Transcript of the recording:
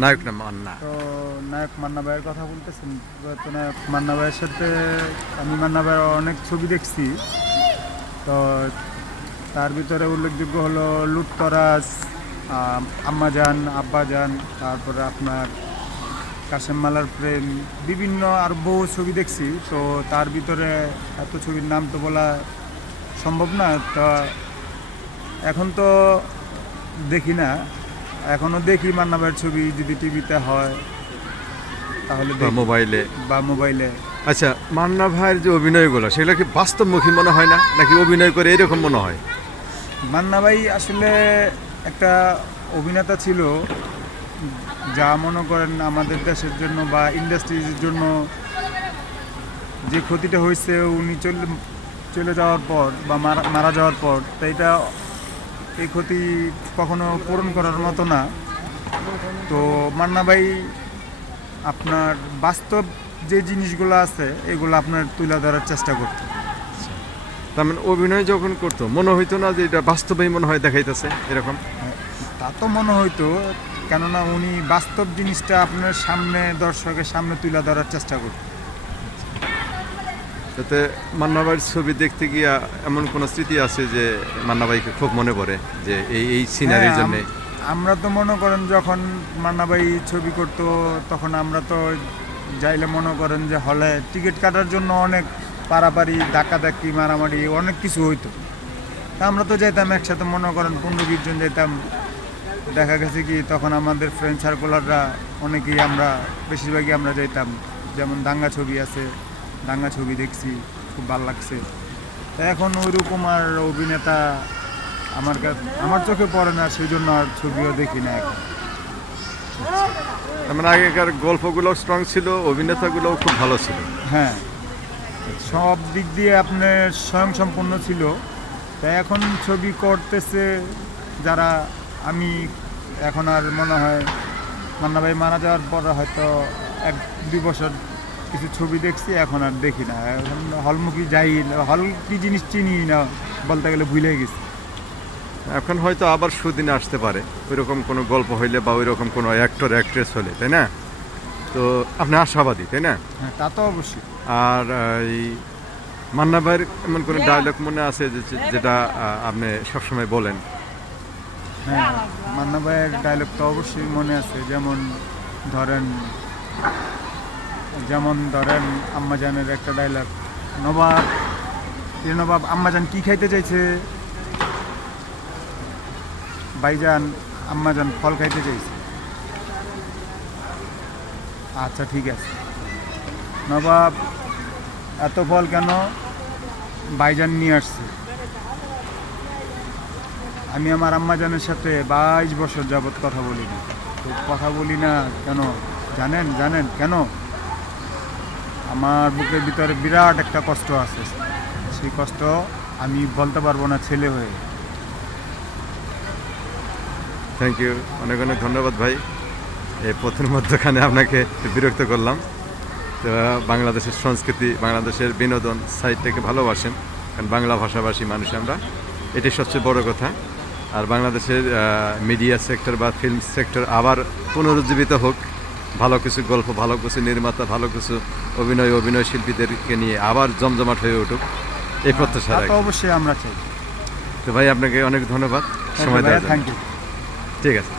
নায়ক না মান্না। তো নায়ক মান্না ভাইয়ের কথা বলতেছেন, তো নায়ক মান্না ভাইয়ের সাথে আমি মান্না ভাইয়ের অনেক ছবি দেখছি। তো তার ভিতরে উল্লেখযোগ্য হলো লুটতরাজ, আম্মাজান, আব্বাজান, তারপরে আপনার কাশেম মালার প্রেম, বিভিন্ন আর বহু ছবি দেখছি। তো তার ভিতরে এত ছবির নাম তো বলা সম্ভব না। তো এখন তো দেখি না, এখনও দেখি মান্না ভাইয়ের ছবি যদি টিভিতে হয় তাহলে বা দেখি, মোবাইলে। বা মোবাইলে। আচ্ছা, মান্না ভাইয়ের যে অভিনয়গুলো সেগুলো কি বাস্তবমুখী মনে হয় না, নাকি অভিনয় করে এরকম মনে হয়? মান্না ভাই আসলে একটা অভিনেতা ছিল, যা মনে করেন আমাদের দেশের জন্য বা ইন্ডাস্ট্রির জন্য যে ক্ষতিটা হয়েছে উনি চলে যাওয়ার পর বা মারা যাওয়ার পর, তো এটা এই ক্ষতি কখনো পূরণ করার মতো না। তো মান্না ভাই আপনার বাস্তব যে জিনিসগুলো আছে এগুলো আপনার তুলে ধরার চেষ্টা করতো। তার মানে অভিনয় যখন করতো মনে হইতো না যে এটা বাস্তবেই মনে হয় দেখাইতেছে এরকম? তা তো মনে হইতো, কেননা উনি বাস্তব জিনিসটা আপনার সামনে, দর্শকের সামনে তুলে ধরার চেষ্টা করতো। তাতে মান্না ভাইয়ের ছবি দেখতে গিয়া এমন কোনো স্মৃতি আছে যে মান্না ভাইকে খুব মনে পড়ে যে এই সিনারির হ্যাঁ, জন্য? আমরা তো মনে করেন যখন মান্না ভাই ছবি করতো তখন আমরা তো যাইলে মনে করেন যে হলে টিকিট কাটার জন্য অনেক পারাপারি, ধাক্কাধাক্কি, মারামারি অনেক কিছু হইতো। তা আমরা তো যেতাম একসাথে, মনে করেন 15-20 জন যেতাম। দেখা গেছে কি তখন আমাদের ফ্রেন্ড সার্কুলাররা অনেকেই, আমরা বেশিরভাগই আমরা যেতাম। যেমন দাঙ্গা ছবি আছে, দাঙ্গা ছবি দেখছি, খুব ভালো লাগছে। তা এখন ওইরকম আর অভিনেতা আমার চোখে পড়ে না, সেই জন্য আর ছবিও দেখি না এখন। তার মানে আগেকার গল্পগুলো স্ট্রং ছিল, অভিনেতাগুলোও খুব ভালো ছিল। হ্যাঁ, সব দিক দিয়ে আপনার স্বয়ংসম্পূর্ণ ছিল। তাই এখন ছবি করতেছে যারা, আমি এখন আর মনে হয় মান্না ভাই মারা যাওয়ার পর হয়তো 1-2 বছর কিছু ছবি দেখছি, এখন আর দেখি না। এখন হলমুখী যাই, হল কি জিনিস চিনি না, বলতে গেলে ভুলে গেছি। এখন হয়তো আবার সুদিনে আসতে পারে ওইরকম কোনো গল্প হইলে বা ওইরকম কোনো অ্যাক্টর অ্যাক্ট্রেস হলে, তাই না? তো আপনি আশাবাদী, তাই না? হ্যাঁ, তা তো অবশ্যই। আর এই মান্না ভাইয়ের এমন কোনো ডায়লগ মনে আছে যেটা আপনি সবসময় বলেন? হ্যাঁ, মান্না ভাইয়ের ডায়লগ তো অবশ্যই মনে আছে। যেমন ধরেন আম্মাজানের একটা ডায়লগ, নবাব নবাব আম্মাজান কি খাইতে চাইছে? ভাইজান, আম্মাজান ফল খাইতে চাইছে। আচ্ছা ঠিক আছে। নবাব, এত ফল কেন? ভাইজান নিয়ে আসছে। আমি আমার আম্মাজানের সাথে 22 বছর যাবৎ কথা বলি না। তো কথা বলি না কেন জানেন কেন? আমার বুকের ভিতরে বিরাট একটা কষ্ট আছে, সেই কষ্ট আমি বলতে পারবো না ছেলে হয়ে। থ্যাংক ইউ, অনেক অনেক ধন্যবাদ ভাই। এই পথের মধ্যখানে আপনাকে বিরক্ত করলাম। তো বাংলাদেশের সংস্কৃতি, বাংলাদেশের বিনোদন সাইডটাকে ভালোবাসেন, কারণ বাংলা ভাষাভাষী মানুষ আমরা, এটাই সবচেয়ে বড় কথা। আর বাংলাদেশের মিডিয়া সেক্টর বা ফিল্ম সেক্টর আবার পুনরুজ্জীবিত হোক, ভালো কিছু গল্প, ভালো কিছু নির্মাতা, ভালো কিছু অভিনয় শিল্পীদেরকে নিয়ে আবার জমজমাট হয়ে উঠুক, এই প্রত্যাশা রাখি। অবশ্যই আমরা চাই। তো ভাই আপনাকে অনেক ধন্যবাদ সময় দেওয়ার জন্য। Thank you. ঠিক আছে।